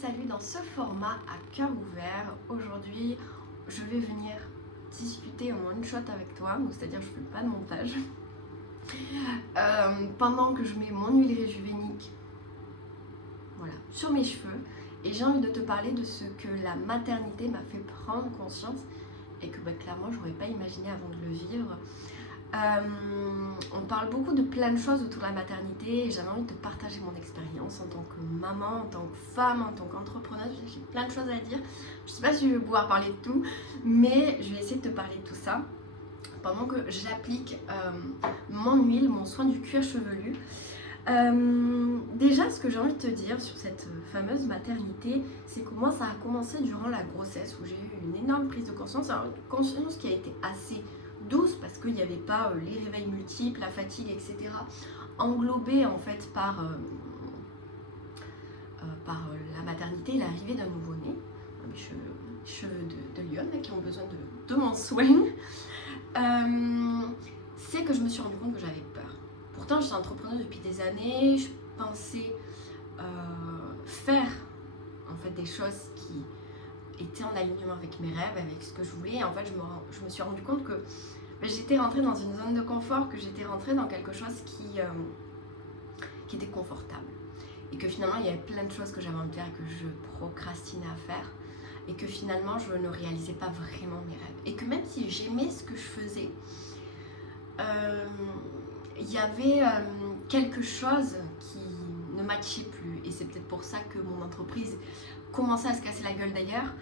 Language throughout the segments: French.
salut dans ce format à cœur ouvert. Aujourd'hui, je vais venir discuter en one shot avec toi, c'est-à-dire je ne fais pas de montage. Pendant que je mets mon huile réjuvénique sur mes cheveux, et j'ai envie de te parler de ce que la maternité m'a fait prendre conscience et que clairement je n'aurais pas imaginé avant de le vivre. On parle beaucoup de plein de choses autour de la maternité et j'avais envie de te partager mon expérience en tant que maman, en tant que femme, en tant qu'entrepreneuse. J'ai plein de choses à dire. Je ne sais pas si je vais pouvoir parler de tout, mais je vais essayer de te parler de tout ça pendant que j'applique mon huile, mon soin du cuir chevelu. Déjà, ce que j'ai envie de te dire sur cette fameuse maternité, c'est que moi ça a commencé durant la grossesse où j'ai eu une énorme prise de conscience. Alors, une conscience qui a été assez douce parce qu'il n'y avait pas les réveils multiples, la fatigue, etc. englobée en fait par la maternité et l'arrivée d'un nouveau-né, mes cheveux de lionne qui ont besoin de mon soin. C'est que je me suis rendu compte que j'avais peur. Pourtant j'étais entrepreneuse depuis des années, je pensais faire en fait des choses qui étaient en alignement avec mes rêves, avec ce que je voulais. Et en fait je me suis rendu compte que j'étais rentrée dans une zone de confort, que j'étais rentrée dans quelque chose qui était confortable. Et que finalement, il y avait plein de choses que j'avais envie de faire et que je procrastinais à faire. Et que finalement, je ne réalisais pas vraiment mes rêves. Et que même si j'aimais ce que je faisais, il y avait quelque chose qui ne matchait plus. Et c'est peut-être pour ça que mon entreprise commençait à se casser la gueule d'ailleurs.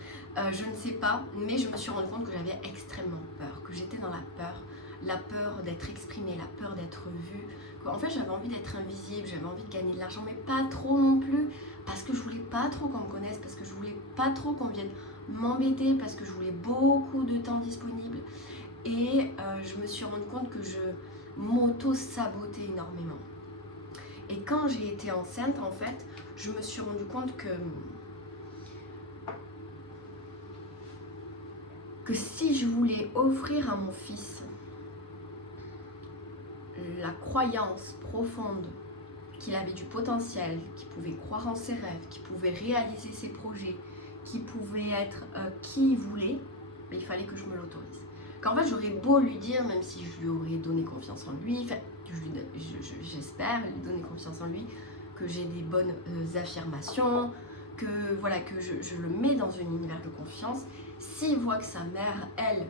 Je ne sais pas, mais je me suis rendu compte que j'avais extrêmement peur, que j'étais dans la peur d'être exprimée, la peur d'être vue. En fait, j'avais envie d'être invisible, j'avais envie de gagner de l'argent, mais pas trop non plus, parce que je voulais pas trop qu'on me connaisse, parce que je voulais pas trop qu'on vienne m'embêter, parce que je voulais beaucoup de temps disponible. Et je me suis rendu compte que je m'auto-sabotais énormément. Et quand j'ai été enceinte, en fait, je me suis rendu compte que si je voulais offrir à mon fils la croyance profonde qu'il avait du potentiel, qu'il pouvait croire en ses rêves, qu'il pouvait réaliser ses projets, qu'il pouvait être qui il voulait, il fallait que je me l'autorise. Qu'en fait j'aurais beau lui dire, même si je lui aurais donné confiance en lui, j'espère lui donner confiance en lui, que j'ai des bonnes affirmations, que je le mets dans un univers de confiance. S'il voit que sa mère, elle,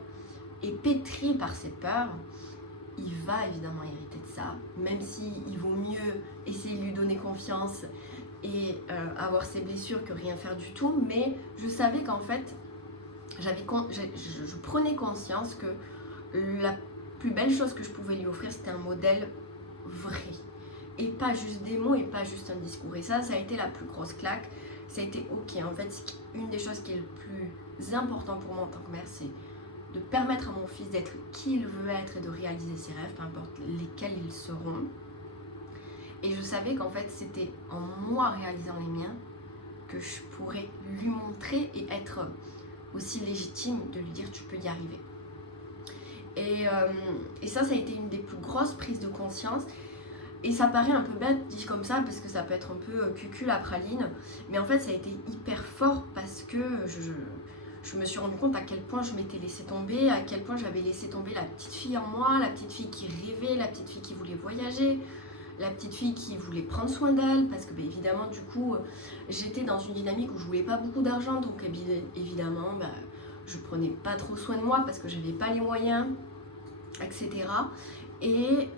est pétrie par ses peurs, il va évidemment hériter de ça, même s'il vaut mieux essayer de lui donner confiance et avoir ses blessures que rien faire du tout. Mais je savais qu'en fait, je prenais conscience que la plus belle chose que je pouvais lui offrir, c'était un modèle vrai. Et pas juste des mots et pas juste un discours. Et ça a été la plus grosse claque. Ça a été ok. En fait, une des choses qui est le plus important pour moi en tant que mère, c'est de permettre à mon fils d'être qui il veut être et de réaliser ses rêves, peu importe lesquels ils seront. Et je savais qu'en fait, c'était en moi réalisant les miens que je pourrais lui montrer et être aussi légitime de lui dire tu peux y arriver. Et ça a été une des plus grosses prises de conscience. Et ça paraît un peu bête dit comme ça parce que ça peut être un peu cucul à praline, mais en fait ça a été hyper fort parce que je me suis rendu compte à quel point je m'étais laissé tomber, à quel point j'avais laissé tomber la petite fille en moi, la petite fille qui rêvait, la petite fille qui voulait voyager, la petite fille qui voulait prendre soin d'elle, parce que évidemment du coup j'étais dans une dynamique où je voulais pas beaucoup d'argent, donc évidemment je prenais pas trop soin de moi parce que j'avais pas les moyens, etc. Et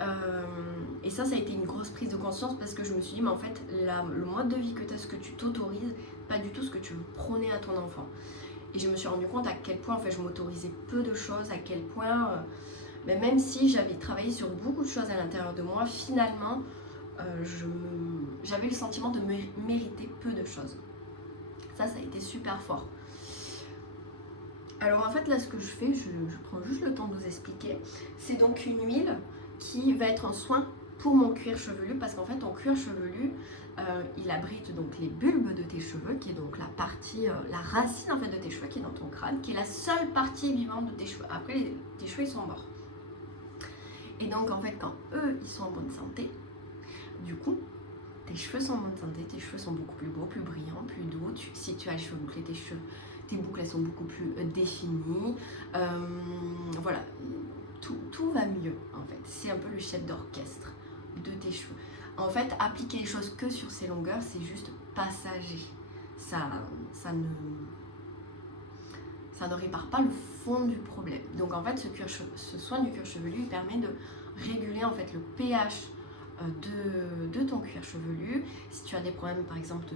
ça a été une grosse prise de conscience parce que je me suis dit mais en fait le mode de vie que tu as, ce que tu t'autorises, pas du tout ce que tu veux prôner à ton enfant. Et je me suis rendu compte à quel point en fait je m'autorisais peu de choses, à quel point même si j'avais travaillé sur beaucoup de choses à l'intérieur de moi, finalement j'avais le sentiment de mériter peu de choses. Ça a été super fort. Alors en fait là ce que je fais, je prends juste le temps de vous expliquer, c'est donc une huile qui va être un soin pour mon cuir chevelu parce qu'en fait ton cuir chevelu il abrite donc les bulbes de tes cheveux qui est donc la partie, la racine en fait de tes cheveux qui est dans ton crâne, qui est la seule partie vivante de tes cheveux. Après tes cheveux ils sont morts. Et donc en fait quand eux ils sont en bonne santé, du coup tes cheveux sont en bonne santé, tes cheveux sont beaucoup plus beaux, plus brillants, plus doux, si tu as les cheveux bouclés, tes boucles elles sont beaucoup plus définies. Voilà, tout va mieux en fait. C'est un peu le chef d'orchestre de tes cheveux. En fait, appliquer les choses que sur ces longueurs, c'est juste passager. Ça ne répare pas le fond du problème. Donc en fait, ce soin du cuir chevelu il permet de réguler en fait le pH de ton cuir chevelu. Si tu as des problèmes par exemple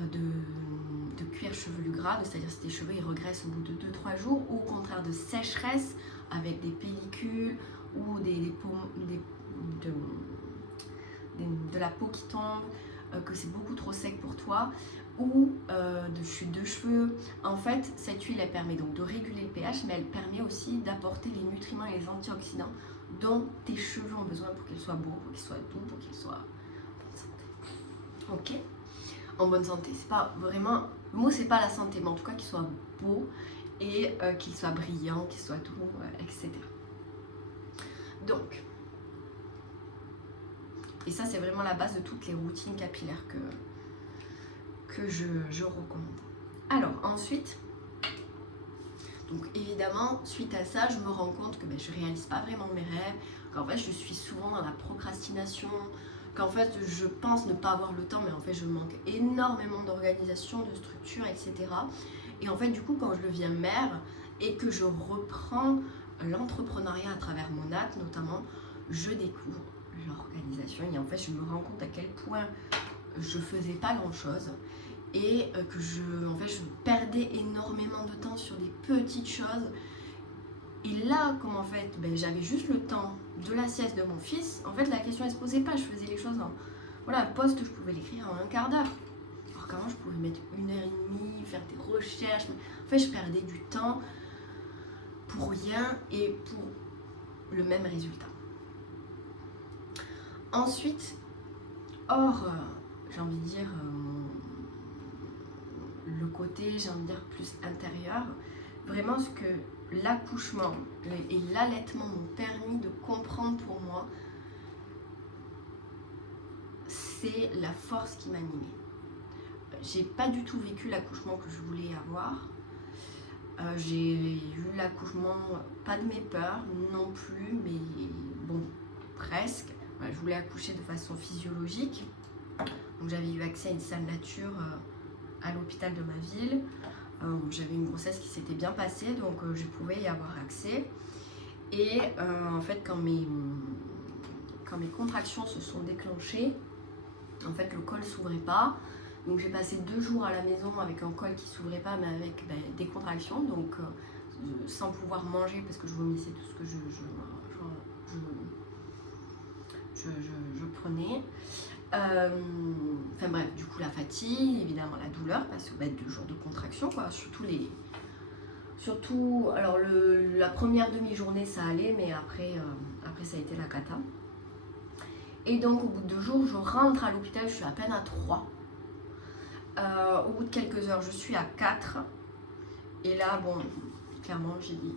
de cuir chevelu gras, c'est-à-dire si tes cheveux ils regressent au bout de 2-3 jours, ou au contraire de sécheresse avec des pellicules ou de la peau qui tombe, que c'est beaucoup trop sec pour toi, ou de chute de cheveux. En fait, cette huile elle permet donc de réguler le pH, mais elle permet aussi d'apporter les nutriments et les antioxydants dont tes cheveux ont besoin pour qu'ils soient beaux, pour qu'ils soient doux, pour qu'ils soient en bonne santé. Ok, en bonne santé, c'est pas vraiment, le mot c'est pas la santé, mais en tout cas qu'ils soient beaux et qu'ils soient brillants, qu'ils soient doux, etc. Donc, et ça c'est vraiment la base de toutes les routines capillaires que je recommande. Alors ensuite, donc évidemment, suite à ça, je me rends compte que je réalise pas vraiment mes rêves, qu'en fait je suis souvent dans la procrastination, qu'en fait je pense ne pas avoir le temps, mais en fait je manque énormément d'organisation, de structure, etc. Et en fait du coup quand je deviens mère et que je reprends l'entrepreneuriat à travers mon acte notamment, je découvre l'organisation et en fait je me rends compte à quel point je faisais pas grand chose et que je perdais énormément de temps sur des petites choses. Et là, comme en fait j'avais juste le temps de la sieste de mon fils, en fait la question elle se posait pas, je faisais les choses en voilà, un post je pouvais l'écrire en un quart d'heure, alors qu'avant je pouvais mettre 1h30, faire des recherches. En fait je perdais du temps pour rien et pour le même résultat. Ensuite, j'ai envie de dire le côté, j'ai envie de dire plus intérieur, vraiment ce que l'accouchement et l'allaitement m'ont permis de comprendre pour moi, c'est la force qui m'animait. J'ai pas du tout vécu l'accouchement que je voulais avoir. J'ai eu l'accouchement, pas de mes peurs non plus, mais bon, presque. Je voulais accoucher de façon physiologique. Donc j'avais eu accès à une salle nature à l'hôpital de ma ville. J'avais une grossesse qui s'était bien passée, donc je pouvais y avoir accès. Et en fait, quand mes contractions se sont déclenchées, en fait, le col s'ouvrait pas. Donc j'ai passé 2 jours à la maison avec un col qui s'ouvrait pas, mais avec des contractions, donc sans pouvoir manger parce que je vomissais tout ce que je prenais. Enfin bref, du coup la fatigue, évidemment la douleur, parce que 2 jours de contraction, quoi. Surtout, alors la première demi-journée ça allait, mais après ça a été la cata. Et donc au bout de 2 jours, je rentre à l'hôpital, je suis à peine à 3. Au bout de quelques heures, je suis à 4. Et là, bon, clairement, j'ai dit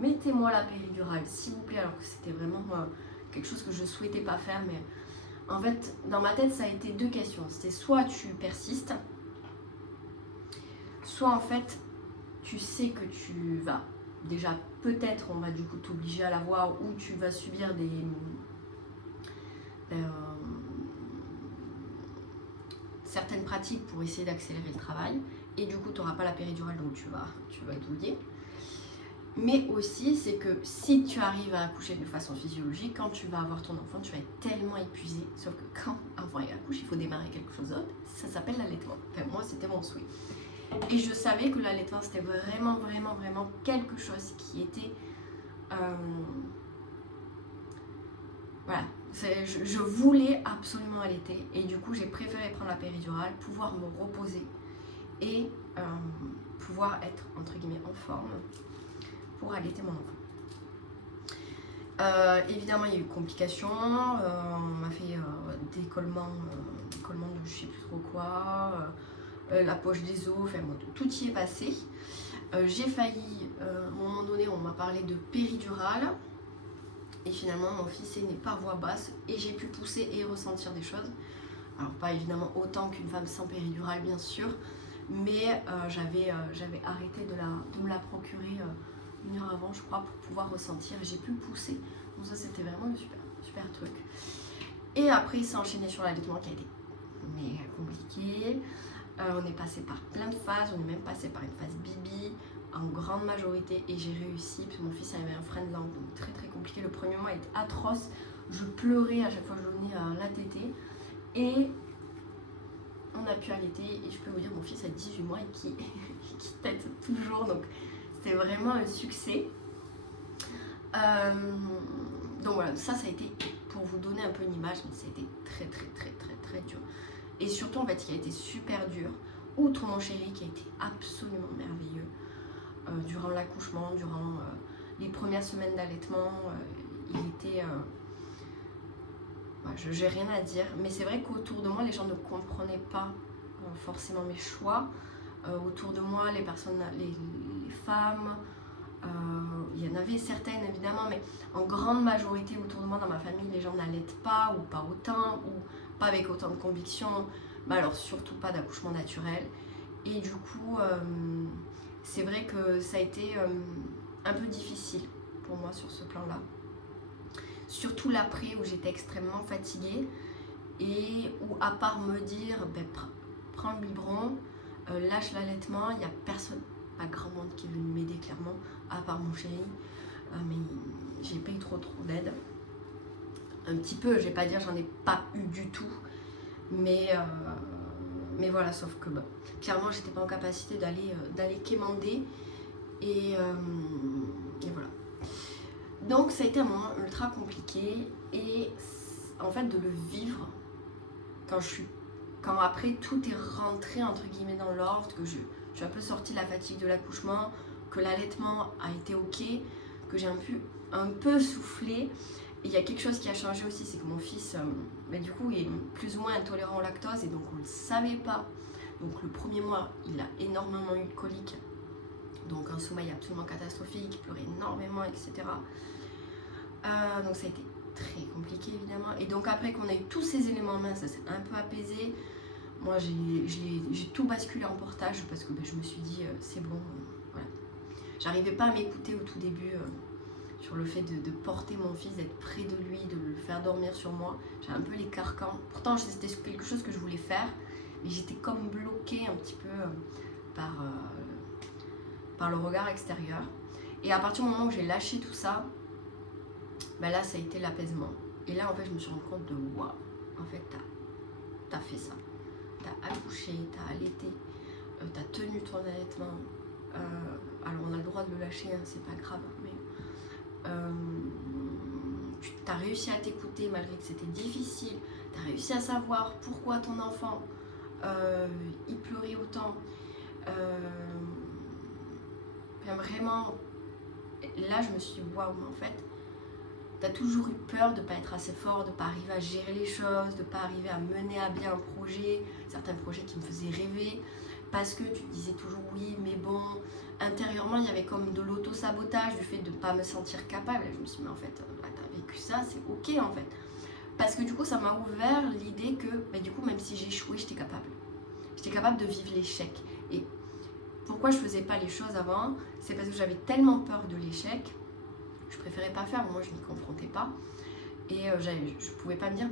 mettez-moi la péridurale, s'il vous plaît, alors que c'était vraiment quelque chose que je souhaitais pas faire, mais en fait, dans ma tête, ça a été 2 questions. C'était soit tu persistes, soit en fait, tu sais que tu vas, déjà, peut-être, on va du coup t'obliger à l'avoir, ou tu vas subir certaines pratiques pour essayer d'accélérer le travail, et du coup, tu n'auras pas la péridurale, donc tu vas douiller. Mais aussi, c'est que si tu arrives à accoucher de façon physiologique, quand tu vas avoir ton enfant, tu vas être tellement épuisé. Sauf que quand l'enfant accouche, il faut démarrer quelque chose d'autre. Ça s'appelle l'allaitement. Enfin, moi, c'était mon souhait. Et je savais que l'allaitement, c'était vraiment, vraiment, vraiment quelque chose qui était... voilà. Je voulais absolument allaiter. Et du coup, j'ai préféré prendre la péridurale, pouvoir me reposer et pouvoir être, entre guillemets, en forme pour allaiter mon enfant. Évidemment, il y a eu complications, on m'a fait décollement de je sais plus trop quoi, la poche des os, enfin bon, tout y est passé. J'ai failli, à un moment donné, on m'a parlé de péridurale, et finalement mon fils est né par voie basse, et j'ai pu pousser et ressentir des choses. Alors pas évidemment autant qu'une femme sans péridurale bien sûr, mais j'avais arrêté de me la procurer 1 heure avant, je crois, pour pouvoir ressentir. J'ai pu pousser, donc ça c'était vraiment un super truc. Et après il s'est enchaîné sur l'allaitement qui a été méga compliqué. On est passé par plein de phases, on est même passé par une phase bibi en grande majorité, et j'ai réussi parce que mon fils avait un frein de langue, donc très compliqué. Le premier mois était atroce, je pleurais à chaque fois que je venais la tétée, et on a pu allaiter, et je peux vous dire mon fils a 18 mois et qui tète toujours, donc c'était vraiment un succès. Donc voilà, ça a été, pour vous donner un peu une image, mais ça a été très dur. Et surtout en fait, ce qui a été super dur, outre mon chéri qui a été absolument merveilleux, durant l'accouchement, durant les premières semaines d'allaitement, il était... j'ai rien à dire, mais c'est vrai qu'autour de moi, les gens ne comprenaient pas forcément mes choix. Autour de moi, les personnes, les femmes, il y en avait certaines évidemment, mais en grande majorité autour de moi, dans ma famille, les gens n'allaitent pas, ou pas autant, ou pas avec autant de conviction, mais alors surtout pas d'accouchement naturel. Et du coup, c'est vrai que ça a été un peu difficile pour moi sur ce plan-là. Surtout l'après, où j'étais extrêmement fatiguée, et où à part me dire prends le biberon, lâche l'allaitement, il n'y a personne, pas grand monde qui est venu m'aider clairement, à part mon chéri, mais j'ai pas eu trop d'aide. Un petit peu, je vais pas dire j'en ai pas eu du tout, mais voilà, sauf que clairement j'étais pas en capacité d'aller quémander, et voilà. Donc ça a été un moment ultra compliqué, et en fait de le vivre quand après tout est rentré entre guillemets dans l'ordre, que je suis un peu sortie de la fatigue de l'accouchement, que l'allaitement a été ok, que j'ai un peu soufflé. Et il y a quelque chose qui a changé aussi, c'est que mon fils du coup il est plus ou moins intolérant au lactose, et donc on ne le savait pas. Donc le premier mois il a énormément eu de coliques, donc un sommeil absolument catastrophique, il pleurait énormément, etc. Donc ça a été très compliqué évidemment, et donc après qu'on a eu tous ces éléments en main, ça s'est un peu apaisé. Moi j'ai tout basculé en portage, parce que je me suis dit c'est bon, voilà. J'arrivais pas à m'écouter au tout début sur le fait de porter mon fils, d'être près de lui, de le faire dormir sur moi. J'ai un peu les carcans, pourtant c'était quelque chose que je voulais faire, mais j'étais comme bloquée un petit peu par le regard extérieur. Et à partir du moment où j'ai lâché tout ça, là ça a été l'apaisement. Et là en fait je me suis rendu compte de waouh, en fait t'as fait ça, t'as accouché, t'as allaité, t'as tenu ton allaitement. Alors on a le droit de le lâcher, hein, c'est pas grave, mais tu as réussi à t'écouter malgré que c'était difficile, tu as réussi à savoir pourquoi ton enfant il pleurait autant. Vraiment, là je me suis dit waouh, mais en fait tu as toujours eu peur de ne pas être assez fort, de ne pas arriver à gérer les choses, de ne pas arriver à mener à bien un projet, certains projets qui me faisaient rêver, parce que tu te disais toujours oui, mais bon, intérieurement il y avait comme de l'auto-sabotage du fait de ne pas me sentir capable. Et je me suis dit mais en fait, tu as vécu ça, c'est ok en fait. Parce que du coup ça m'a ouvert l'idée que du coup même si j'ai échoué, j'étais capable. J'étais capable de vivre l'échec. Et pourquoi je faisais pas les choses avant, c'est parce que j'avais tellement peur de l'échec, je préférais pas faire, moi je m'y confrontais pas. Et je pouvais pas me dire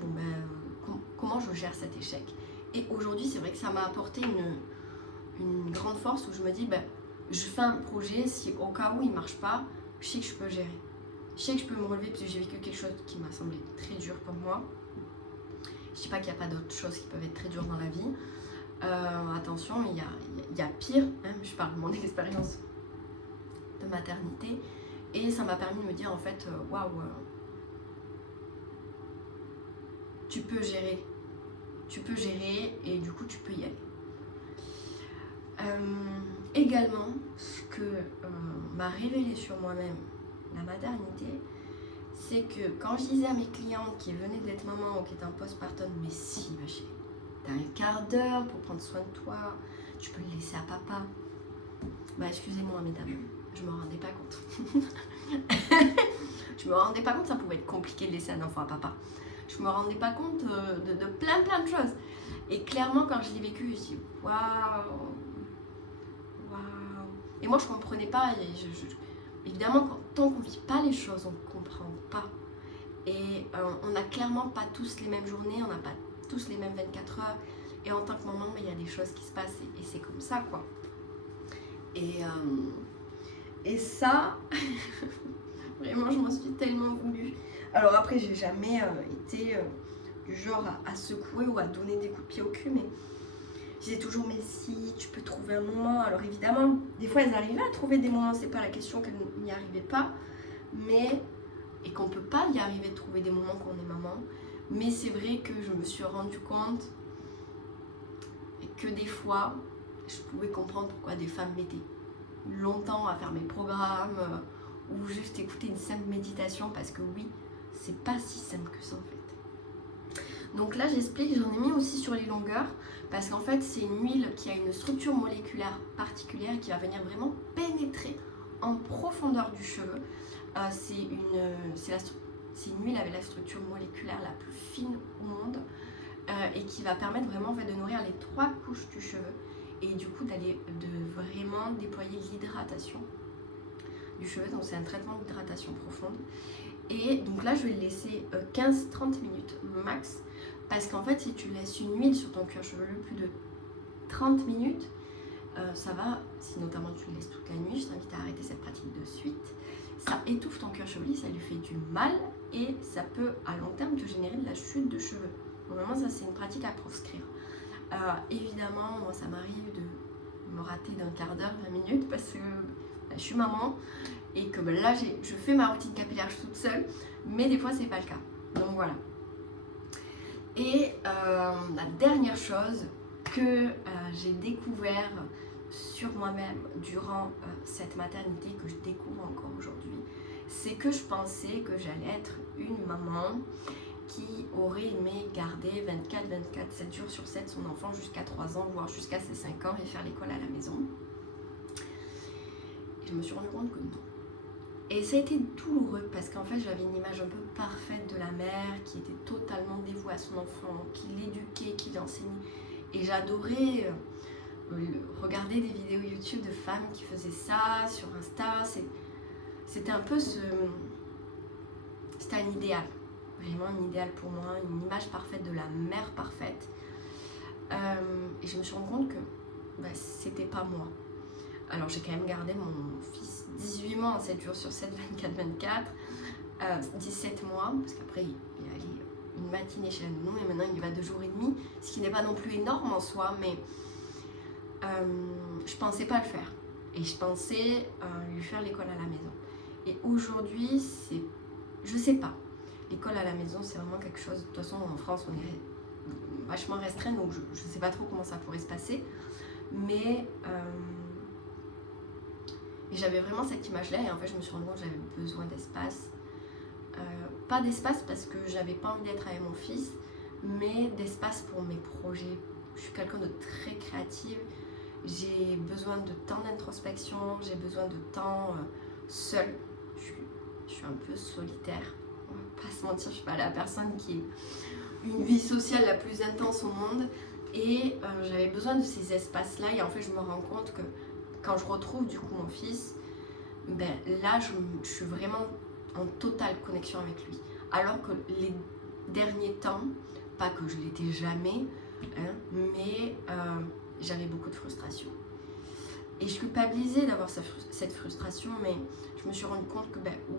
comment je gère cet échec. Et aujourd'hui c'est vrai que ça m'a apporté une grande force, où je me dis je fais un projet, si au cas où il marche pas, je sais que je peux gérer. Je sais que je peux me relever, parce que j'ai vécu quelque chose qui m'a semblé très dur pour moi. Je dis pas qu'il n'y a pas d'autres choses qui peuvent être très dures dans la vie. Attention, il y a pire, hein, je parle de mon expérience de maternité, et ça m'a permis de me dire en fait waouh, tu peux gérer, et du coup tu peux y aller. Également, ce que m'a révélé sur moi-même la maternité, c'est que quand je disais à mes clientes qui venaient d'être maman ou qui étaient en postpartum, mais si ma chérie, t'as un quart d'heure pour prendre soin de toi, tu peux le laisser à papa. Excusez-moi mesdames, je me rendais pas compte. Je me rendais pas compte que ça pouvait être compliqué de laisser un enfant à papa. Je me rendais pas compte de plein de choses. Et clairement quand je l'ai vécu, je me suis dit waouh, Et moi je comprenais pas, et évidemment tant qu'on vit pas les choses, on ne comprend pas. Et on n'a clairement pas tous les mêmes journées, on n'a pas tous les mêmes 24 heures. Et en tant que maman, il y a des choses qui se passent et c'est comme ça, quoi. Et ça, vraiment, je m'en suis tellement voulu. Alors après, j'ai jamais été du genre à secouer ou à donner des coups de pied au cul, mais je disais toujours, mais si, tu peux trouver un moment. Alors évidemment, des fois, elles arrivaient à trouver des moments, c'est pas la question qu'elles n'y arrivaient pas, mais... et qu'on peut pas y arriver de trouver des moments quand on est maman. Mais c'est vrai que je me suis rendu compte que des fois, je pouvais comprendre pourquoi des femmes mettaient longtemps à faire mes programmes ou juste écouter une simple méditation, parce que oui, c'est pas si simple que ça en fait. Donc là j'explique, j'en ai mis aussi sur les longueurs, parce qu'en fait c'est une huile qui a une structure moléculaire particulière qui va venir vraiment pénétrer en profondeur du cheveu. C'est une huile avec la structure moléculaire la plus fine au monde et qui va permettre vraiment en fait, de nourrir les 3 couches du cheveu et du coup de vraiment déployer l'hydratation du cheveu. Donc c'est un traitement d'hydratation profonde. Et donc là je vais le laisser 15-30 minutes max, parce qu'en fait si tu laisses une huile sur ton cuir chevelu plus de 30 minutes, ça va, si notamment tu le laisses toute la nuit, je t'invite à arrêter cette pratique de suite. Ça étouffe ton cuir chevelu, ça lui fait du mal et ça peut à long terme te générer de la chute de cheveux. Donc vraiment ça c'est une pratique à proscrire. Évidemment moi ça m'arrive de me rater d'un quart d'heure, 20 minutes, parce que je suis maman et que là je fais ma routine capillaire toute seule, mais des fois c'est pas le cas. Donc voilà. Et la dernière chose que j'ai découvert sur moi-même durant cette maternité, que je découvre encore aujourd'hui, c'est que je pensais que j'allais être une maman qui aurait aimé garder 7 jours sur 7 son enfant jusqu'à 3 ans, voire jusqu'à ses 5 ans et faire l'école à la maison. Et je me suis rendu compte que non. Et ça a été douloureux parce qu'en fait j'avais une image un peu parfaite de la mère qui était totalement dévouée à son enfant, qui l'éduquait, qui l'enseignait. Et j'adorais regarder des vidéos YouTube de femmes qui faisaient ça sur Insta. C'était un peu c'était un idéal, vraiment un idéal pour moi, une image parfaite de la mère parfaite. Et je me suis rendu compte que c'était pas moi. Alors j'ai quand même gardé mon fils 18 mois, 7 jours sur 7, 24/24, 17 mois, parce qu'après il est allé une matinée chez la nounou et maintenant il y va 2 jours et demi, ce qui n'est pas non plus énorme en soi, mais je pensais pas le faire. Et je pensais lui faire l'école à la maison. Et aujourd'hui, je sais pas. L'école à la maison, c'est vraiment quelque chose... De toute façon, en France, on est vachement restreint, donc je sais pas trop comment ça pourrait se passer. Mais j'avais vraiment cette image-là et en fait, je me suis rendu compte que j'avais besoin d'espace. Pas d'espace parce que j'avais pas envie d'être avec mon fils, mais d'espace pour mes projets. Je suis quelqu'un de très créative. J'ai besoin de temps d'introspection, j'ai besoin de temps seul. Je suis un peu solitaire, on va pas se mentir, je suis pas la personne qui ait une vie sociale la plus intense au monde. Et j'avais besoin de ces espaces-là et en fait je me rends compte que quand je retrouve du coup mon fils, là je suis vraiment en totale connexion avec lui. Alors que les derniers temps, pas que je l'étais jamais, mais j'avais beaucoup de frustration. Et je culpabilisais d'avoir cette frustration, mais je me suis rendu compte que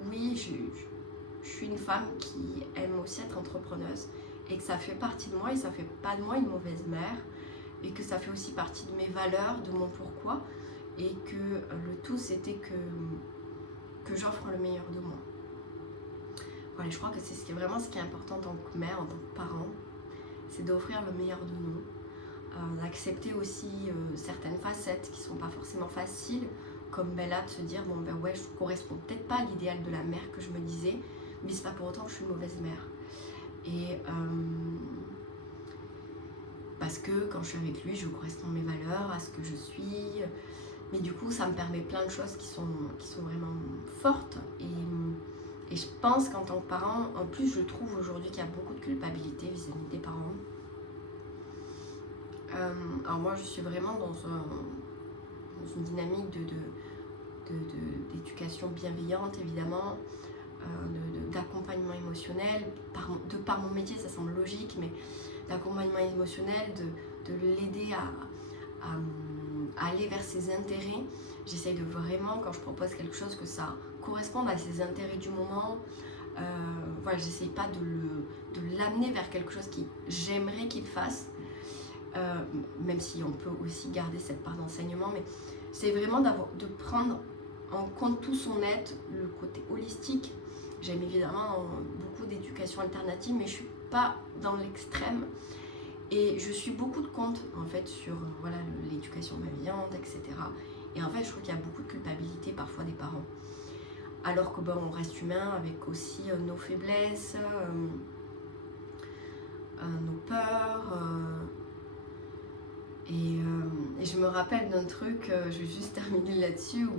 oui, je suis une femme qui aime aussi être entrepreneuse et que ça fait partie de moi et ça fait pas de moi une mauvaise mère et que ça fait aussi partie de mes valeurs, de mon pourquoi et que le tout c'était que j'offre le meilleur de moi. Voilà, je crois que c'est ce qui est important en tant que mère, en tant que parent, c'est d'offrir le meilleur de nous. D'accepter aussi certaines facettes qui sont pas forcément faciles, comme là de se dire ouais, je correspond peut-être pas à l'idéal de la mère que je me disais, mais c'est pas pour autant que je suis une mauvaise mère. Et parce que quand je suis avec lui, je corresponds à mes valeurs, à ce que je suis, mais du coup ça me permet plein de choses qui sont vraiment fortes. Et je pense qu'en tant que parent, en plus je trouve aujourd'hui qu'il y a beaucoup de culpabilité vis-à-vis des parents. Alors moi je suis vraiment dans une dynamique d'éducation bienveillante évidemment, d'accompagnement émotionnel, de par mon métier ça semble logique, mais d'accompagnement émotionnel, de l'aider à aller vers ses intérêts. J'essaye de vraiment, quand je propose quelque chose, que ça corresponde à ses intérêts du moment. Voilà, j'essaye pas de l'amener vers quelque chose qui j'aimerais qu'il fasse, même si on peut aussi garder cette part d'enseignement, mais c'est vraiment de prendre en compte tout son être, le côté holistique. J'aime évidemment beaucoup d'éducation alternative, mais je suis pas dans l'extrême. Et je suis beaucoup de comptes en fait sur voilà, l'éducation bienveillante, etc. Et en fait, je trouve qu'il y a beaucoup de culpabilité parfois des parents. Alors que on reste humain avec aussi nos faiblesses, nos peurs. Et je me rappelle d'un truc, je vais juste terminer là-dessus,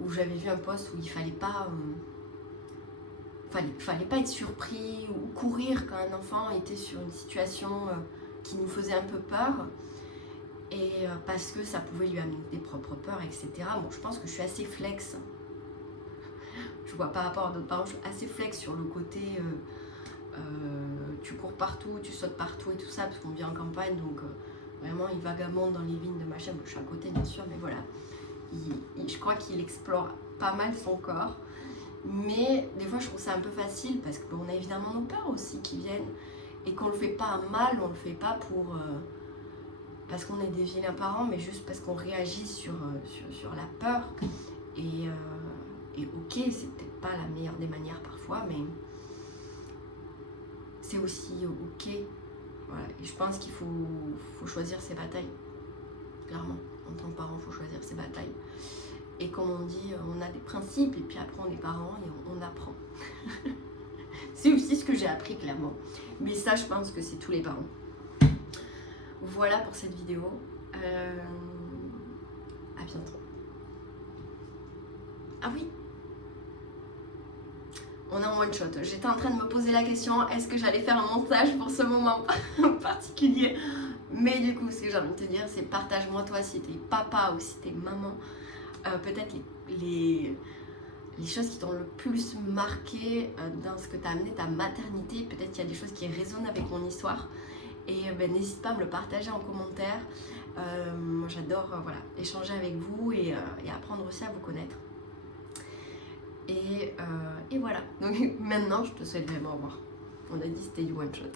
où j'avais vu un post où il fallait pas être surpris ou courir quand un enfant était sur une situation qui nous faisait un peu peur, et parce que ça pouvait lui amener des propres peurs, etc. Bon, je pense que je suis assez flex. Je vois par rapport à d'autres parents, je suis assez flex sur le côté tu cours partout, tu sautes partout et tout ça, parce qu'on vit en campagne, donc vraiment il vagabonde dans les vignes de machin. Je suis à côté bien sûr, mais voilà, je crois qu'il explore pas mal son corps. Mais des fois je trouve ça un peu facile, parce qu'on a évidemment nos peurs aussi qui viennent, et qu'on le fait pas mal, on le fait pas pour parce qu'on est des vilains parents, mais juste parce qu'on réagit sur la peur. Et ok, c'est peut-être pas la meilleure des manières parfois, mais c'est aussi ok. Voilà. Et je pense qu'il faut choisir ses batailles. Clairement, en tant que parent, il faut choisir ses batailles. Et comme on dit, on a des principes, et puis après on est parents et on apprend. C'est aussi ce que j'ai appris, clairement. Mais ça, je pense que c'est tous les parents. Voilà pour cette vidéo. À bientôt. Ah oui, on est en one shot. J'étais en train de me poser la question, est-ce que j'allais faire un montage pour ce moment particulier? Mais du coup, ce que j'ai envie de te dire, c'est partage-moi toi si t'es papa ou si t'es maman. Peut-être les choses qui t'ont le plus marqué dans ce que t'as amené ta maternité. Peut-être qu'il y a des choses qui résonnent avec mon histoire. Et n'hésite pas à me le partager en commentaire. Moi j'adore voilà, échanger avec vous et apprendre aussi à vous connaître. Et voilà. Donc maintenant je te souhaite vraiment au revoir. On a dit c'était du one shot.